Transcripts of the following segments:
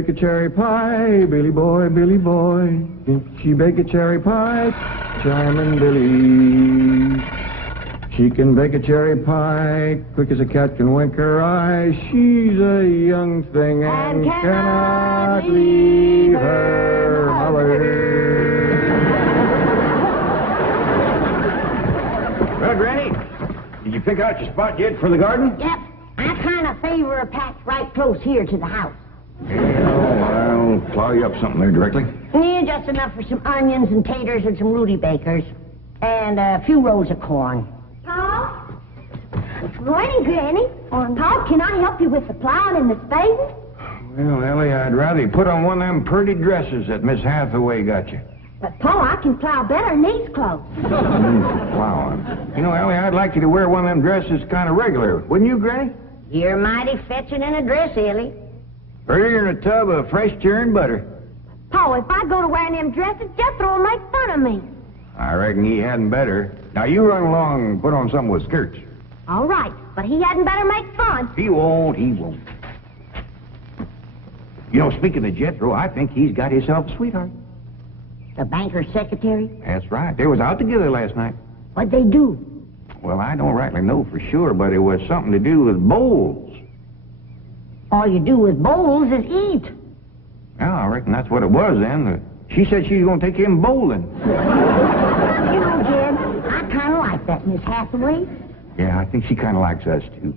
bake a cherry pie? Billy boy, Billy boy. Can she bake a cherry pie? Charming Billy. She can bake a cherry pie quick as a cat can wink her eye. She's a young thing and cannot leave her mother. Well, Granny, did you pick out your spot yet for the garden? Yep. I kind of favor a patch right close here to the house. I'll plow you up something there directly. Yeah, just enough for some onions and taters and some rudibakers. And a few rows of corn. Paul? Morning, Granny. Paul, can I help you with the plowing and the spading? Well, Ellie, I'd rather you put on one of them pretty dresses that Miss Hathaway got you. But, Paul, I can plow better in these clothes. Plowing. You know, Ellie, I'd like you to wear one of them dresses kind of regular. Wouldn't you, Granny? You're mighty fetching in a dress, Ellie. Prettier than a tub of fresh churned butter. Paul, if I go to wearing them dresses, Jethro will make fun of me. I reckon he hadn't better. Now, you run along and put on something with skirts. All right, but he hadn't better make fun. He won't. You know, speaking of Jethro, I think he's got himself a sweetheart. The banker's secretary? That's right. They was out together last night. What'd they do? Well, I don't rightly know for sure, but it was something to do with bowls. All you do with bowls is eat. Well, I reckon that's what it was then. She said she was going to take him bowling. You know, Jed, I kind of like that Miss Hathaway. Yeah, I think she kind of likes us, too.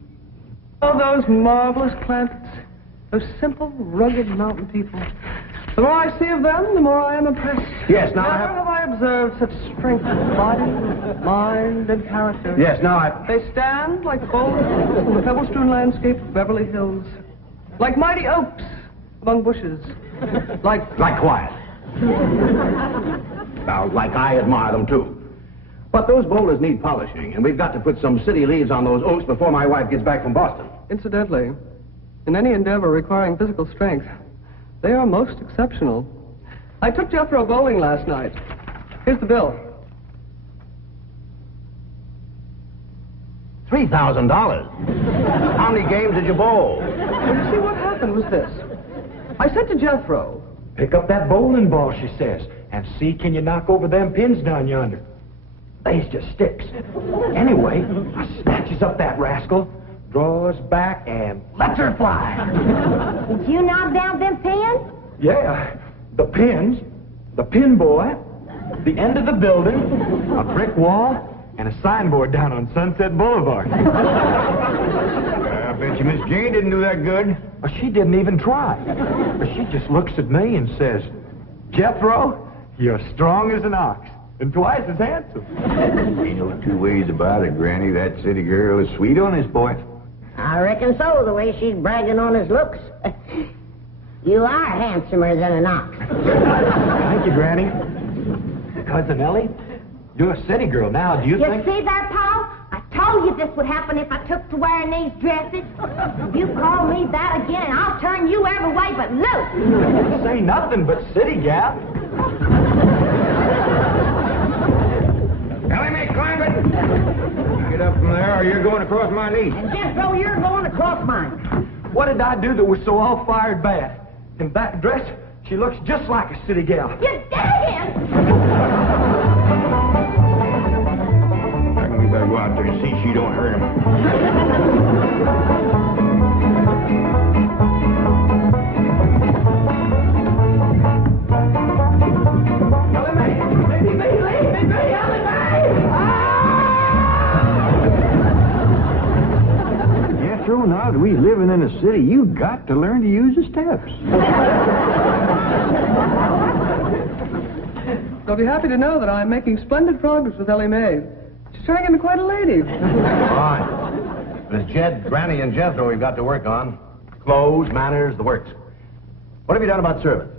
Oh, those marvelous plants. Those simple, rugged mountain people. The more I see of them, the more I am impressed. Yes, now Never have I observed such strength of body, mind, and character. Yes, now They stand like boulders in the pebble-strewn landscape of Beverly Hills. Like mighty oaks among bushes. Like quiet. Now, like I admire them, too. But those boulders need polishing, and we've got to put some city leaves on those oaks before my wife gets back from Boston. Incidentally, in any endeavor requiring physical strength, they are most exceptional. I took Jethro bowling last night. Here's the bill. $3,000. How many games did you bowl? Well, you see, what happened was this. I said to Jethro, Pick up that bowling ball, she says, and see can you knock over them pins down yonder. They's just sticks. Anyway, I snatches up that rascal, draws back, and lets her fly. Did you knock down them pins? Yeah, the pins, the pin boy, the end of the building, a brick wall, and a signboard down on Sunset Boulevard. I bet you Miss Jane didn't do that good. Well, she didn't even try. But she just looks at me and says, Jethro, you're strong as an ox and twice as handsome. Ain't no two ways about it, Granny. That city girl is sweet on this boy. I reckon so, the way she's bragging on his looks. You are handsomer than an ox. Thank you, Granny. Cousin Ellie, you're a city girl now. Do you You think... see that, Paul? I told you this would happen if I took to wearing these dresses. If you call me that again, I'll turn you every way but loose. Say nothing but city gal. Ellie, me, climb it. Get up from there or you're going across my knee. And Jethro, you're going across mine. What did I do that was so all-fired bad? In that dress, she looks just like a city gal. You did it again! I reckon we better go out there and see she don't hurt him. Jethro, now that we living in a city, you've got to learn to use the steps. I'll be happy to know that I'm making splendid progress with Ellie Mae. She's turning into quite a lady. Fine. But it's Jed, Granny, and Jethro we've got to work on. Clothes, manners, the works. What have you done about servants?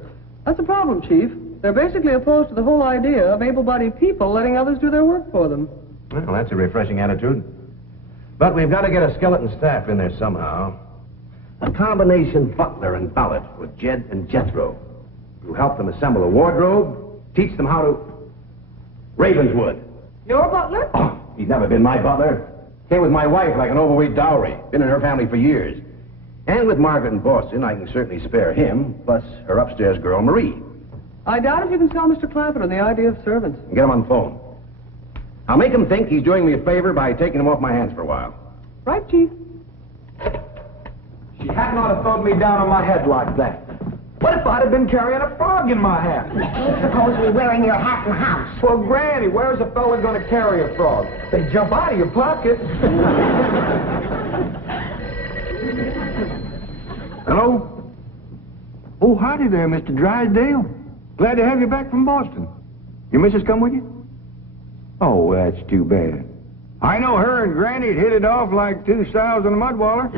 That's the problem, Chief. They're basically opposed to the whole idea of able-bodied people letting others do their work for them. Well, that's a refreshing attitude. But we've got to get a skeleton staff in there somehow. A combination butler and valet with Jed and Jethro, who help them assemble a wardrobe, teach them how to... Ravenswood. Your butler? Oh, he's never been my butler. Came with my wife like an overweight dowry. Been in her family for years. And with Margaret in Boston, I can certainly spare him, plus her upstairs girl, Marie. I doubt if you can sell Mr. Clampett on the idea of servants. Get him on the phone. I'll make him think he's doing me a favor by taking him off my hands for a while. Right, Chief? She hadn't ought to throw me down on my head like that. What if I'd have been carrying a frog in my hat? You ain't supposed to be wearing your hat in the house. Well, Granny, where's a fella going to carry a frog? They jump out of your pocket. Hello? Oh, howdy there, Mr. Drysdale. Glad to have you back from Boston. Your missus come with you? Oh, that's too bad. I know her and Granny'd hit it off like two sows on a mud waller.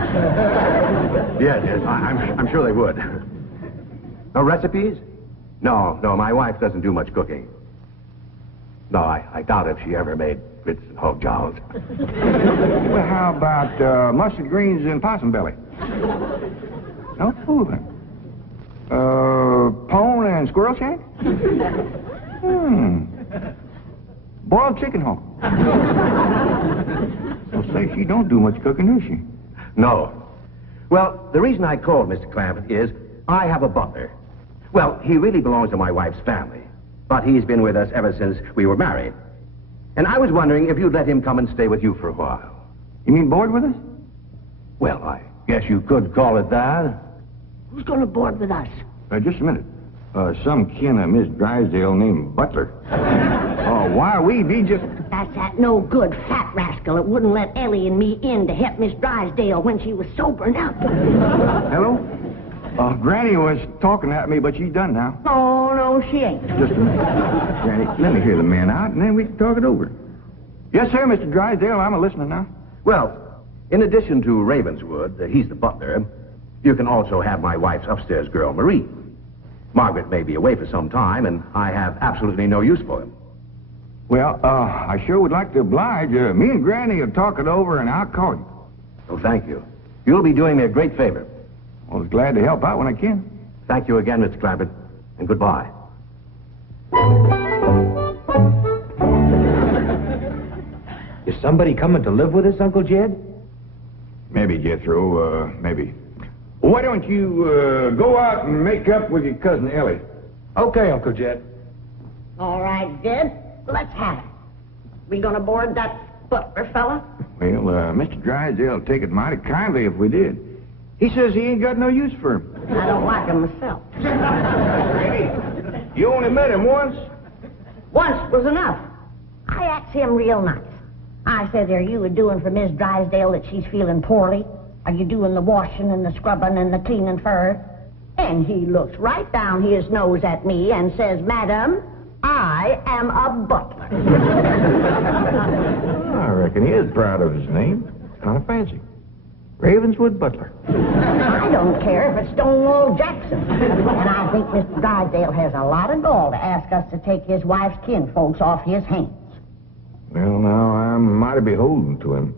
Yes, I'm sure they would. No recipes? No, my wife doesn't do much cooking. No, I doubt if she ever made grits and hog jolls. Well, how about mustard greens and possum belly? No? Oh, then. Pone and squirrel shank? Boiled chicken hog. Well, say, she don't do much cooking, does she? No. Well, the reason I called Mr. Clampett is I have a butler. Well, he really belongs to my wife's family, but he's been with us ever since we were married. And I was wondering if you'd let him come and stay with you for a while. You mean board with us? Well, I guess you could call it that. Who's going to board with us? Just a minute. Some kin of Miss Drysdale named Butler. Oh, why, we'd be just... That's that no good fat rascal that wouldn't let Ellie and me in to help Miss Drysdale when she was sobering up. Hello? Granny was talking at me, but she's done now. Oh, no, she ain't. Just a minute. Granny, let me hear the man out, and then we can talk it over. Yes, sir, Mr. Drysdale. I'm a listener now. Well, in addition to Ravenswood, he's the butler, you can also have my wife's upstairs girl, Marie. Margaret may be away for some time, and I have absolutely no use for him. Well, I sure would like to oblige. Me and Granny will talk it over, and I'll call you. Oh, thank you. You'll be doing me a great favor. I was glad to help out when I can. Thank you again, Mr. Clampett, and goodbye. Is somebody coming to live with us, Uncle Jed? Maybe, Jethro, maybe. Why don't you go out and make up with your cousin Ellie? Okay, Uncle Jed. All right, Jed. Let's have it. We going to board that butler fella? Well, Mr. Drysdale would take it mighty kindly if we did. He says he ain't got no use for him. I don't like him myself. Granny, you only met him once. Once was enough. I asked him real nice. I said, are you doing for Miss Drysdale that she's feeling poorly? Are you doing the washing and the scrubbing and the cleaning for her? And he looks right down his nose at me and says, Madam, I am a butler. I reckon he is proud of his name. Kind of fancy. Ravenswood Butler. I don't care if it's Stonewall Jackson. And I think Mr. Drysdale has a lot of gall to ask us to take his wife's kinfolks off his hands. Well, now, I'm mighty beholden to him.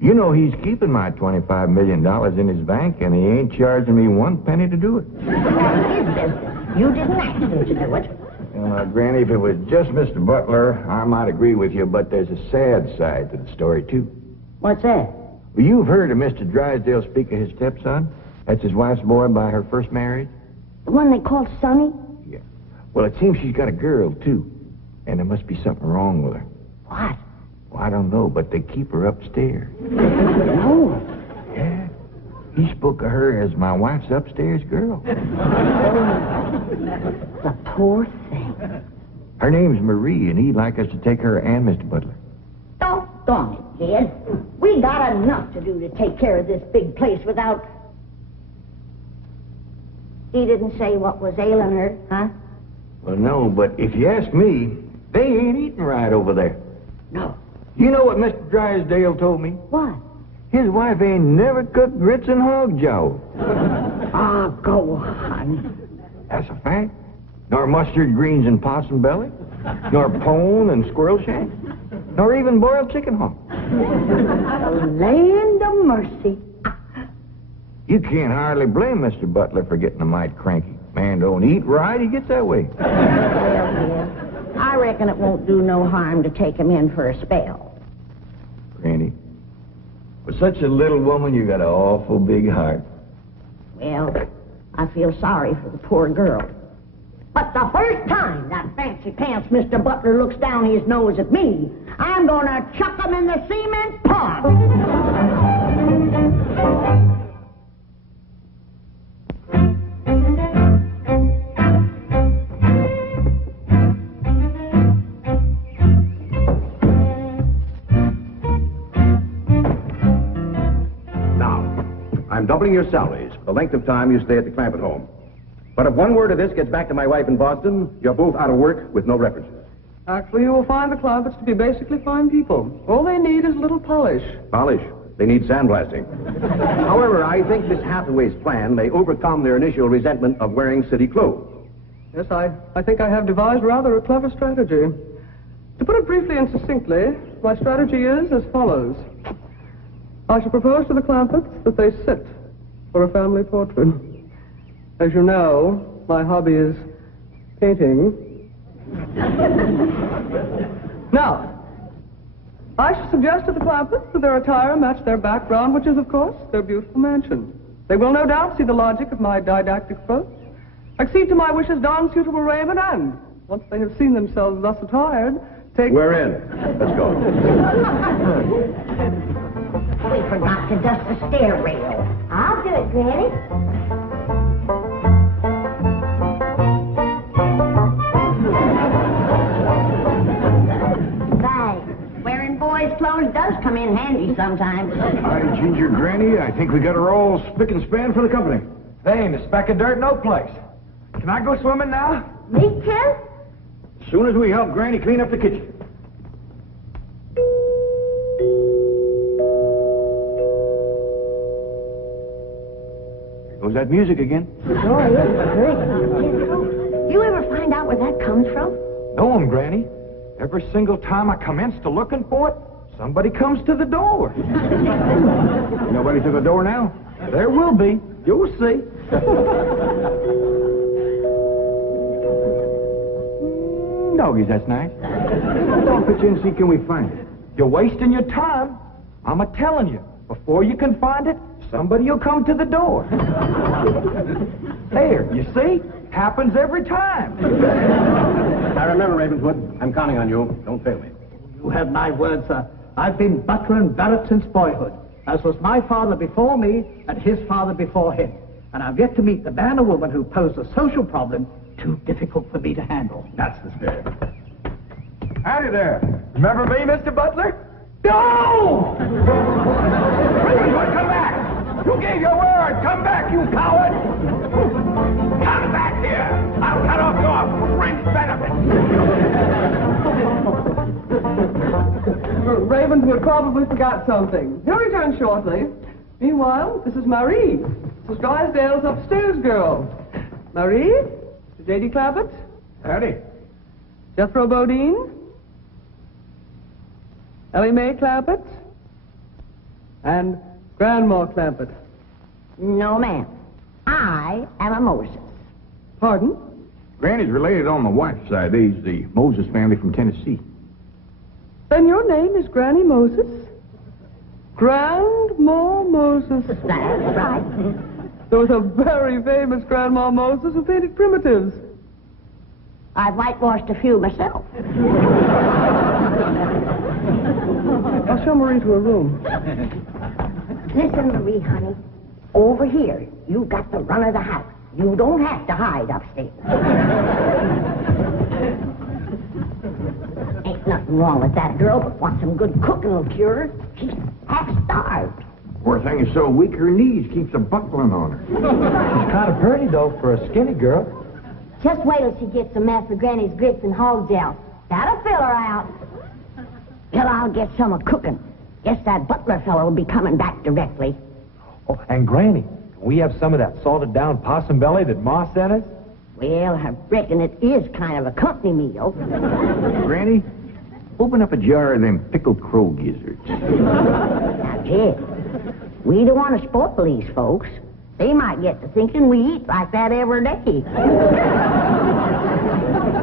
You know he's keeping my $25 million in his bank, and he ain't charging me one penny to do it. That's his business. You didn't ask him to do it. Well, now, Granny, if it was just Mr. Butler, I might agree with you, but there's a sad side to the story, too. What's that? Well, you've heard of Mr. Drysdale speak of his stepson? That's his wife's boy by her first marriage? The one they call Sonny? Yeah. Well, it seems she's got a girl, too. And there must be something wrong with her. What? Well, I don't know, but they keep her upstairs. No. Yeah. He spoke of her as my wife's upstairs girl. The poor thing. Her name's Marie, and he'd like us to take her and Mr. Butler. Doggone it, kid. We got enough to do to take care of this big place without... He didn't say what was ailing her, huh? Well, no, but if you ask me, they ain't eating right over there. No. You know what Mr. Drysdale told me? What? His wife ain't never cooked grits and hog jowl. Ah, go on. That's a fact. Nor mustard greens and possum belly. Nor pone and squirrel shank. Nor even boiled chicken hog. The land of mercy. You can't hardly blame Mr. Butler for getting a mite cranky. Man don't eat right, he gets that way. Well, dear, I reckon it won't do no harm to take him in for a spell. Granny, for such a little woman, you got an awful big heart. Well, I feel sorry for the poor girl. But the first time that fancy pants Mr. Butler looks down his nose at me, I'm gonna chuck him in the cement pond. I'm doubling your salaries for the length of time you stay at the Clampett home. But if one word of this gets back to my wife in Boston, you're both out of work with no references. Actually, you will find the Clampetts to be basically fine people. All they need is a little polish. Polish? They need sandblasting. However, I think Miss Hathaway's plan may overcome their initial resentment of wearing city clothes. Yes, I think I have devised rather a clever strategy. To put it briefly and succinctly, my strategy is as follows. I shall propose to the Clampetts that they sit for a family portrait. As you know, my hobby is painting. Now, I shall suggest to the Clampetts that their attire match their background, which is, of course, their beautiful mansion. They will no doubt see the logic of my didactic approach, accede to my wishes, don suitable raiment, and, once they have seen themselves thus attired, take... We're in. Let's go. We forgot to dust the stair rail. I'll do it, Granny. Besides, wearing boys' clothes does come in handy sometimes. Hi, Ginger Granny. I think we got her all spick and span for the company. They ain't a speck of dirt, no place. Can I go swimming now? Me too? As soon as we help Granny clean up the kitchen. Was that music again? Oh, yes, good. You ever find out where that comes from? Know 'em, Granny. Every single time I commence to looking for it, somebody comes to the door. Nobody to the door now? There will be. You'll see. Doggies, that's nice. I'll pitch in and see can we find it. You're wasting your time. I'm a-telling you. Before you can find it, somebody will come to the door. There, you see? Happens every time. Now remember, Ravenswood, I'm counting on you. Don't fail me. You have my word, sir. I've been butler and barrett since boyhood, as was my father before me and his father before him. And I've yet to meet the man or woman who posed a social problem too difficult for me to handle. That's the spirit. Howdy there. Remember me, Mr. Butler? No! Ravenswood, come back! You gave your word! Come back, you coward! Come back here! I'll cut off your fringe benefits! Ravenswood probably forgot something. He'll return shortly. Meanwhile, this is Marie. This is Drysdale's upstairs girl. Marie? J.D. Clampett? Howdy. Jethro Bodine? Ellie Mae Clampett? And Grandma Clampett. No, ma'am. I am a Moses. Pardon? Granny's related on the wife's side. They's the Moses family from Tennessee. Then your name is Granny Moses? Grandma Moses. That's right. There was a very famous Grandma Moses who painted primitives. I've whitewashed a few myself. I'll show Marie to her room. Listen, Marie, honey. Over here, you've got the run of the house. You don't have to hide upstairs. Ain't nothing wrong with that girl, but want some good cooking will cure her. She's half starved. Poor thing is so weak her knees keeps a buckling on her. She's kind of pretty, though, for a skinny girl. Just wait till she gets some mess of Granny's grits and hog gel. That'll fill her out. Well, I'll get some of cooking. Guess that butler fellow will be coming back directly. Oh, and Granny, can we have some of that salted down possum belly that Ma sent us? Well, I reckon it is kind of a company meal. Granny, open up a jar of them pickled crow gizzards. Now, Jed, we don't want to spoil these folks. They might get to thinking we eat like that every day.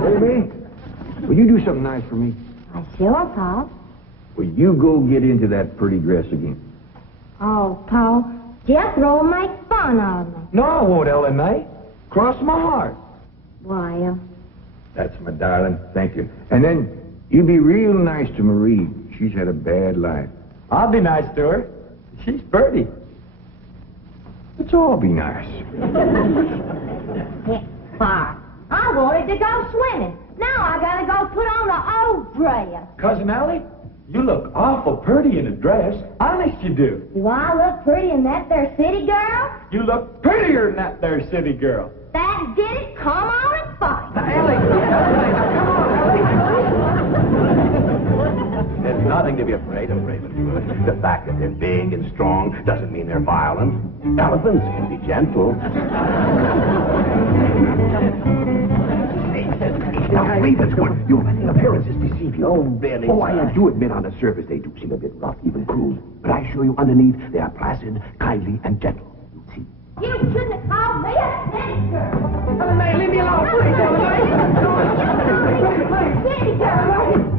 Baby, will you do something nice for me? I sure, Pa. Will you go get into that pretty dress again? Oh, Pa, Jethro will make fun of me. No, I won't, Ellie Mae. Cross my heart. Well, That's my darling. Thank you. And then you be real nice to Marie. She's had a bad life. I'll be nice to her. She's pretty. Let's all be nice. far. I wanted to go swimming. Now I gotta go put on an old dress. Cousin Ellie, you look awful pretty in a dress. Honest you do. Do I look pretty in that there city girl? You look prettier than that there city girl. That did it. Come on and fight. There's nothing to be afraid of, Ravenwood. The fact that they're big and strong doesn't mean they're violent. Elephants can be gentle. Now, Ravenwood, your appearances deceive you. Oh, really? Oh, I do admit on the surface they do seem a bit rough, even cruel. But I assure you, underneath, they are placid, kindly, and gentle. You'll see. You shouldn't have called me a city girl. Leave me alone, please, City girl.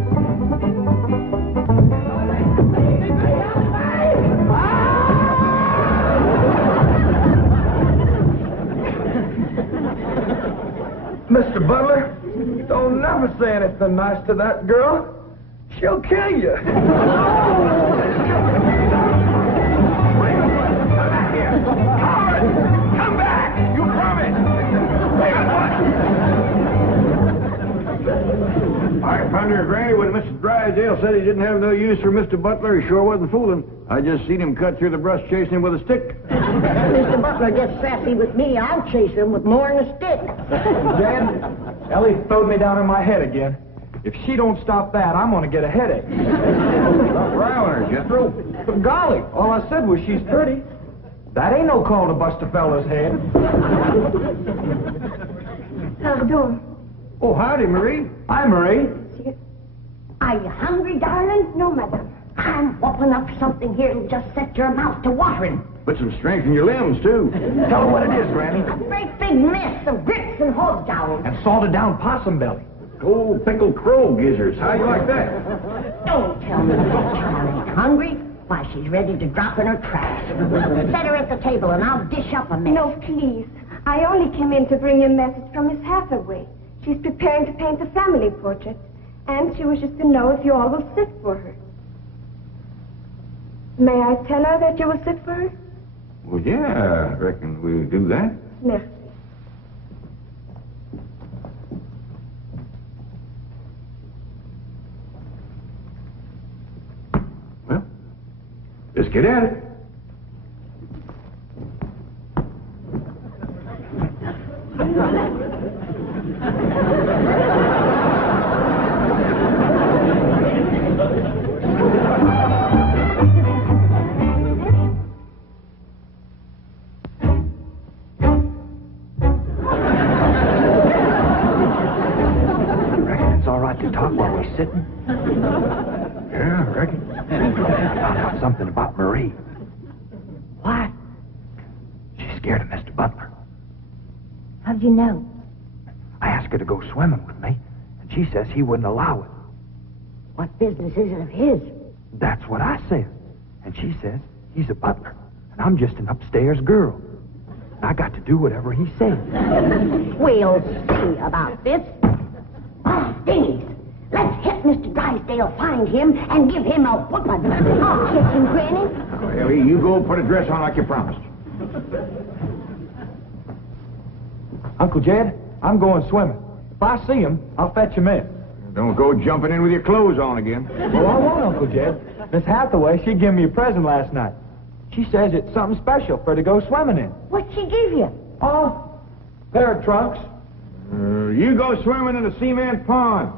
Mr. Butler, don't never say anything nice to that girl. She'll kill you. Come back! You promised! I wonder, Granny, when Mr. Drysdale said he didn't have no use for Mr. Butler, he sure wasn't fooling. I just seen him cut through the brush chasing him with a stick. Mr. Butler gets sassy with me, I'll chase him with more than a stick. Jen, Ellie throwed me down on my head again. If she don't stop that, I'm gonna get a headache. Stop riling her, Jethro. But golly, all I said was she's pretty. That ain't no call to bust a fella's head. How's it doing? Oh, howdy, Marie. Hi, Marie. Are you hungry, darling? No, madam. I'm whooping up something here that'll just set your mouth to watering. Put some strength in your limbs, too. Tell her what it is, Granny. A great big mess of grits and hose jowls. And salted down possum belly. Cold pickled crow gizzards. How you like that? Don't tell me that child ain't hungry. Why, she's ready to drop in her tracks. Set her at the table and I'll dish up a mess. No, please. I only came in to bring you a message from Miss Hathaway. She's preparing to paint the family portrait, and she wishes to know if you all will sit for her. May I tell her that you will sit for her? Well, yeah, I reckon we'll do that. Merci. Well, let's get at it. It's all right to talk while we're sitting. Yeah, I reckon. Found out something about Marie. What? She's scared of Mr. Butler. How'd you know? I asked her to go swimming with me, and she says he wouldn't allow it. What business is it of his? That's what I said. And she says he's a butler, and I'm just an upstairs girl. And I got to do whatever he says. We'll see about this. Oh, dingies. Let's hit Mr. Drysdale, find him, and give him a whooping. Oh, Kitchen Granny. Well, you go put a dress on like you promised. Uncle Jed, I'm going swimming. If I see him, I'll fetch him in. Don't go jumping in with your clothes on again. Well, I won't, Uncle Jed. Miss Hathaway, she gave me a present last night. She says it's something special for her to go swimming in. What'd she give you? Oh, pair of trunks. You go swimming in a cement pond.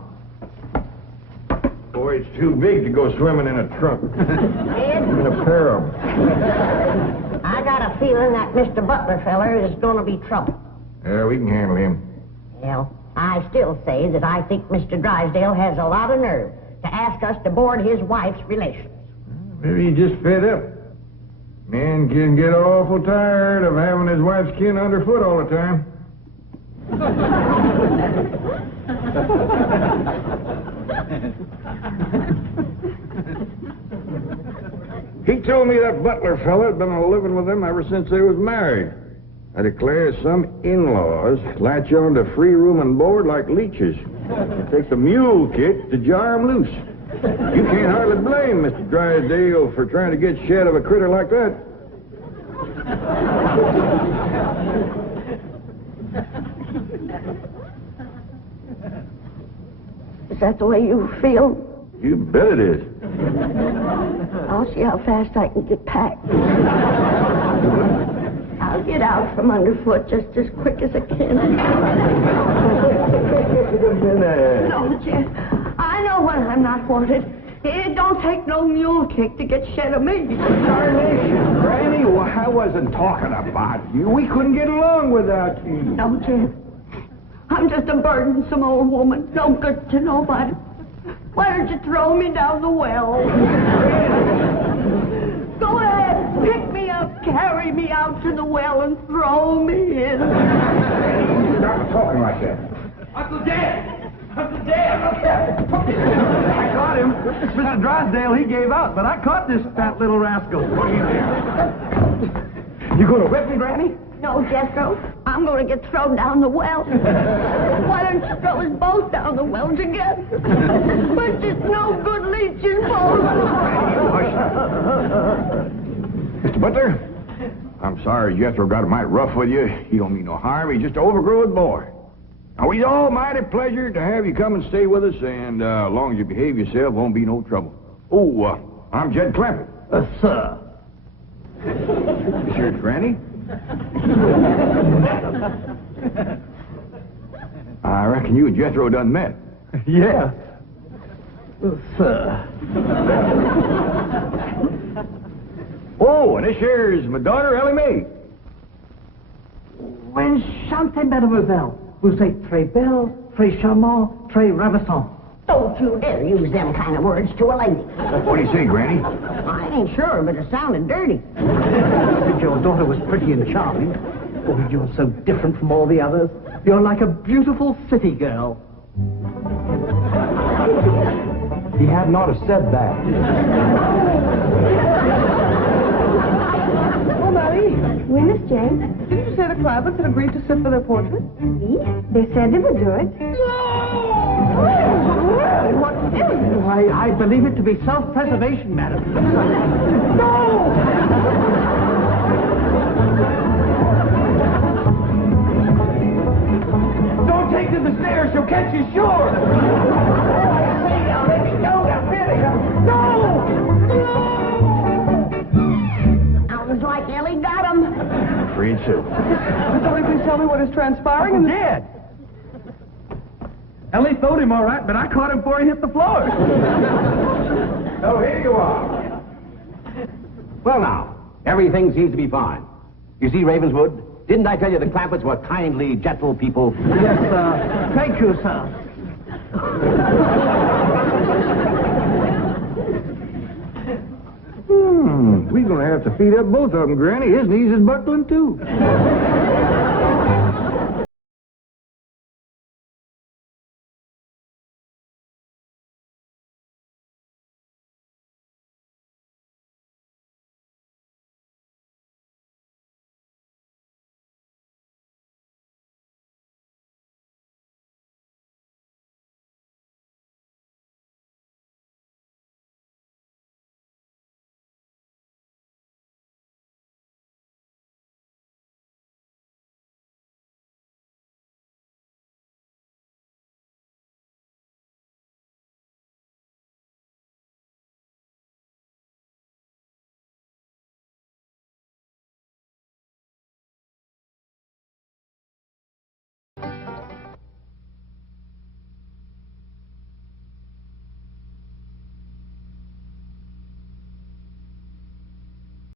Boy, it's too big to go swimming in a trunk. In a pair of them. I got a feeling that Mr. Butler feller is going to be trouble. Yeah, we can handle him. Well, I still say that I think Mr. Drysdale has a lot of nerve to ask us to board his wife's relations. Maybe he's just fed up. Man can get awful tired of having his wife's skin underfoot all the time. He told me that butler fella had been living with them ever since they was married. I declare some in-laws latch on to free room and board like leeches. It takes a mule kick to jar 'em loose. You can't hardly blame Mr. Drysdale for trying to get shed of a critter like that. Is that the way you feel? You bet it is. I'll see how fast I can get packed. I'll get out from underfoot just as quick as I can. No, Jeff. I know when I'm not wanted. It don't take no mule kick to get shed of me. Darnation, Granny, well, I wasn't talking about you. We couldn't get along without you. No, Jeff. I'm just a burdensome old woman. No good to nobody. Why don't you throw me down the well? Go ahead, pick me up, carry me out to the well, and throw me in. Stop talking like that. Uncle Dan! Uncle Dan! I caught him. Mr. Drysdale, he gave out, but I caught this fat little rascal. What are you doing? You going to whip me, Granny? No, Jethro. I'm going to get thrown down the well. Why don't you throw us both down the well together? But there's no good leeching both. Mr. Butler, I'm sorry Jethro got a mite rough with you. He don't mean no harm. He's just an overgrown boy. Now, we's all mighty pleasure to have you come and stay with us, and as long as you behave yourself, won't be no trouble. Oh, I'm Jed Clampett. Sir. This here's Granny. I reckon you and Jethro done met. Yeah. Sir. Oh, and this here's my daughter, Ellie Mae. Enchantée, mademoiselle. Vous êtes très belle, très charmant, très ravissant. Don't you dare use them kind of words to a lady. What do you say, Granny? I ain't sure, but it sounded dirty. But your daughter was pretty and charming. Oh, you're so different from all the others. You're like a beautiful city girl. He had not have said that. Oh, Mary, Oui, Miss Jane. didn't you say the Clampetts had agreed to sit for their portrait? Oui, they said they would do it. What is it? I believe it to be self-preservation, madam. Don't take to the stairs, she'll catch you sure! Sounds like Ellie got him. Afraid so. Somebody please tell me what is transpiring in the... Dead. Ellie throwed him all right, but I caught him before he hit the floor. So here you are. Well, now, everything seems to be fine. You see, Ravenswood, didn't I tell you the Clampetts were kindly, gentle people? Yes, sir. Thank you, sir. We're going to have to feed up both of them, Granny. His knees is buckling, too.